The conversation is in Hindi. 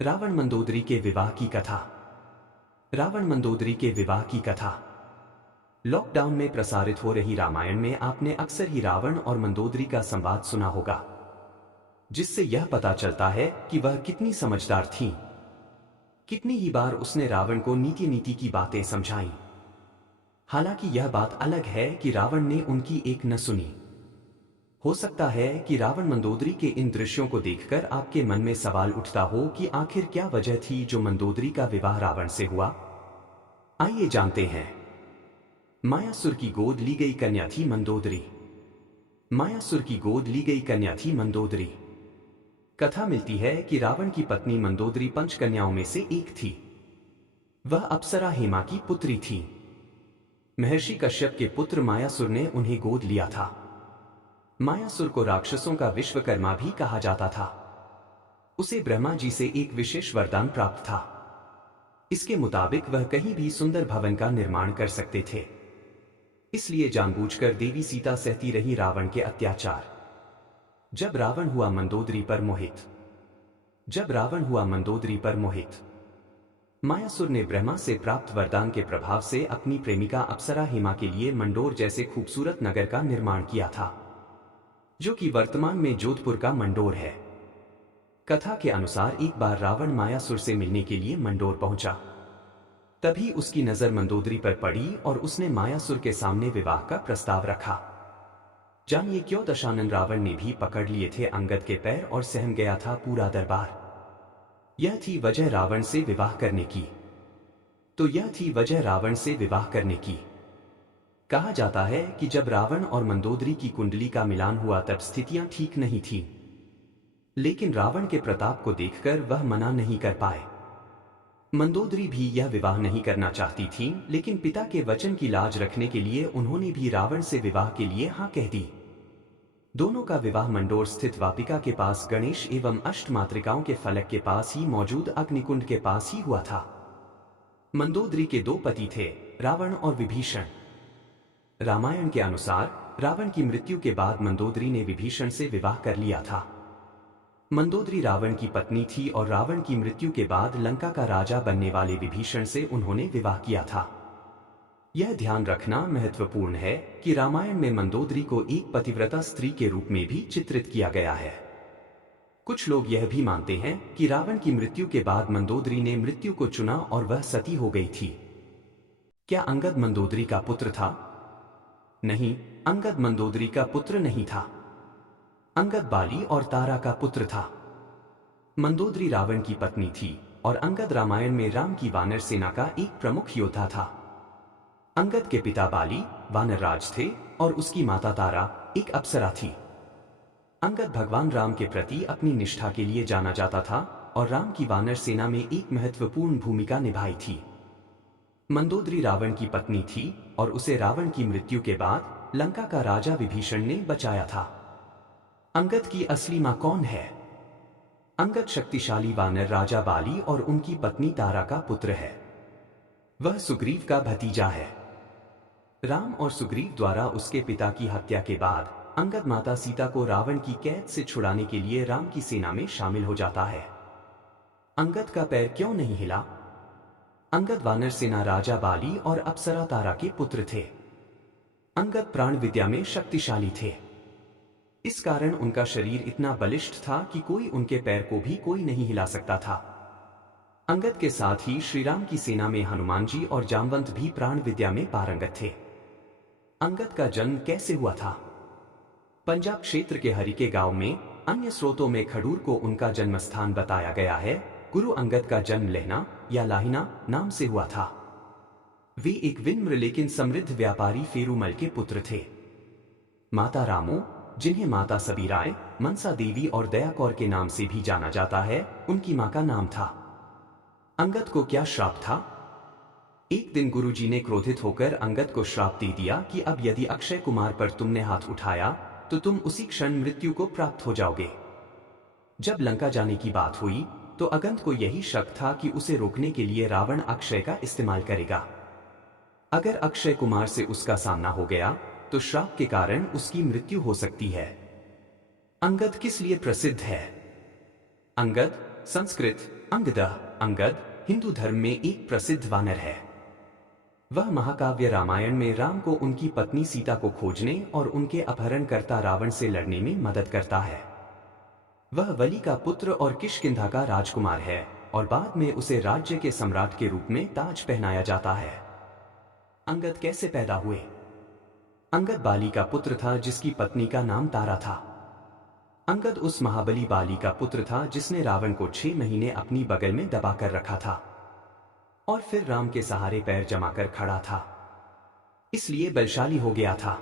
रावण मंदोदरी के विवाह की कथा। रावण मंदोदरी के विवाह की कथा। लॉकडाउन में प्रसारित हो रही रामायण में आपने अक्सर ही रावण और मंदोदरी का संवाद सुना होगा, जिससे यह पता चलता है कि वह कितनी समझदार थीं। कितनी ही बार उसने रावण को नीति की बातें समझाईं। हालांकि यह बात अलग है कि रावण ने उनकी एक न सुनी। हो सकता है कि रावण मंदोदरी के इन दृश्यों को देखकर आपके मन में सवाल उठता हो कि आखिर क्या वजह थी जो मंदोदरी का विवाह रावण से हुआ। आइए जानते हैं। मायासुर की गोद ली गई कन्या थी मंदोदरी। मायासुर की गोद ली गई कन्या थी मंदोदरी। कथा मिलती है कि रावण की पत्नी मंदोदरी पंचकन्याओं में से एक थी। वह अप्सरा हेमा की पुत्री थी। महर्षि कश्यप के पुत्र मायासुर ने उन्हें गोद लिया था। मायासुर को राक्षसों का विश्वकर्मा भी कहा जाता था। उसे ब्रह्मा जी से एक विशेष वरदान प्राप्त था। इसके मुताबिक वह कहीं भी सुंदर भवन का निर्माण कर सकते थे। इसलिए जानबूझकर देवी सीता सहती रही रावण के अत्याचार। जब रावण हुआ मंदोदरी पर मोहित, मायासुर ने ब्रह्मा से प्राप्त वरदान के प्रभाव से अपनी प्रेमिका अप्सरा हेमा के लिए मंडोर जैसे खूबसूरत नगर का निर्माण किया था, जो कि वर्तमान में जोधपुर का मंडोर है। कथा के अनुसार एक बार रावण मायासुर से मिलने के लिए मंडोर पहुंचा। तभी उसकी नजर मंदोदरी पर पड़ी और उसने मायासुर के सामने विवाह का प्रस्ताव रखा। जानिए क्यों दशानन रावण ने भी पकड़ लिए थे अंगद के पैर और सहम गया था पूरा दरबार। यह थी वजह रावण से विवाह करने की। कहा जाता है कि जब रावण और मंदोदरी की कुंडली का मिलान हुआ तब स्थितियां ठीक नहीं थीं। लेकिन रावण के प्रताप को देखकर वह मना नहीं कर पाए। मंदोदरी भी यह विवाह नहीं करना चाहती थीं, लेकिन पिता के वचन की लाज रखने के लिए उन्होंने भी रावण से विवाह के लिए हां कह दी। दोनों का विवाह मंडोर स्थित वापिका के पास गणेश एवं अष्टमातृकाओं के फलक के पास ही मौजूद अग्निकुंड के पास ही हुआ था। मंदोदरी के दो पति थे, रावण और विभीषण। रामायण के अनुसार रावण की मृत्यु के बाद मंदोदरी ने विभीषण से विवाह कर लिया था। मंदोदरी रावण की पत्नी थी और रावण की मृत्यु के बाद लंका का राजा बनने वाले विभीषण से उन्होंने विवाह किया था। यह ध्यान रखना महत्वपूर्ण है कि रामायण में मंदोदरी को एक पतिव्रता स्त्री के रूप में भी चित्रित किया गया है। कुछ लोग यह भी मानते हैं कि रावण की मृत्यु के बाद मंदोदरी ने मृत्यु को चुना और वह सती हो गई थी। क्या अंगद मंदोदरी का पुत्र था? नहीं, अंगद मंदोदरी का पुत्र नहीं था। अंगद बाली और तारा का पुत्र था। मंदोदरी रावण की पत्नी थी और अंगद रामायण में राम की वानर सेना का एक प्रमुख योद्धा था। अंगद के पिता बाली वानर राज थे और उसकी माता तारा एक अप्सरा थी। अंगद भगवान राम के प्रति अपनी निष्ठा के लिए जाना जाता था और राम की वानर सेना में एक महत्वपूर्ण भूमिका निभाई थी। मंदोदरी रावण की पत्नी थी और उसे रावण की मृत्यु के बाद लंका का राजा विभीषण ने बचाया था। अंगद की असली मां कौन है? अंगद शक्तिशाली वानर राजा बाली और उनकी पत्नी तारा का पुत्र है। वह सुग्रीव का भतीजा है। राम और सुग्रीव द्वारा उसके पिता की हत्या के बाद अंगद माता सीता को रावण की कैद से छुड़ाने के लिए राम की सेना में शामिल हो जाता है। अंगद का पैर क्यों नहीं हिला? अंगद वानर सेना राजा बाली और अप्सरा तारा के पुत्र थे। अंगद प्राण विद्या में शक्तिशाली थे। इस कारण उनका शरीर इतना बलिष्ठ था कि कोई उनके पैर को भी कोई नहीं हिला सकता था। अंगद के साथ ही श्रीराम की सेना में हनुमान जी और जामवंत भी प्राण विद्या में पारंगत थे। अंगद का जन्म कैसे हुआ था? पंजाब क्षेत्र के हरिके गांव में। अन्य स्रोतों में खडूर को उनका जन्म स्थान बताया गया है। गुरु अंगद का जन्म लहना या लाहिना नाम से हुआ था। वे एक विनम्र लेकिन समृद्ध व्यापारी फेरूमल के पुत्र थे। माता रामो, जिन्हें माता सबीराय, मनसा देवी और दया कौर के नाम से भी जाना जाता है, उनकी मां का नाम था। अंगद को क्या श्राप था? एक दिन गुरुजी ने क्रोधित होकर अंगद को श्राप दे दिया कि अब यदि अक्षय कुमार पर तुमने हाथ उठाया तो तुम उसी क्षण मृत्यु को प्राप्त हो जाओगे। जब लंका जाने की बात हुई तो अंगद को यही शक था कि उसे रोकने के लिए रावण अक्षय का इस्तेमाल करेगा। अगर अक्षय कुमार से उसका सामना हो गया तो श्राप के कारण उसकी मृत्यु हो सकती है। अंगद किस लिए प्रसिद्ध है? अंगद संस्कृत अंगद हिंदू धर्म में एक प्रसिद्ध वानर है। वह महाकाव्य रामायण में राम को उनकी पत्नी सीता को खोजने और उनके अपहरणकर्ता रावण से लड़ने में मदद करता है। वह वली का पुत्र और किष्किंधा का राजकुमार है और बाद में उसे राज्य के सम्राट के रूप में ताज पहनाया जाता है। अंगद कैसे पैदा हुए? अंगद बाली का पुत्र था जिसकी पत्नी का नाम तारा था। अंगद उस महाबली बाली का पुत्र था जिसने रावण को 6 महीने अपनी बगल में दबाकर रखा था और फिर राम के सहारे पैर जमाकर खड़ा था, इसलिए बलशाली हो गया था।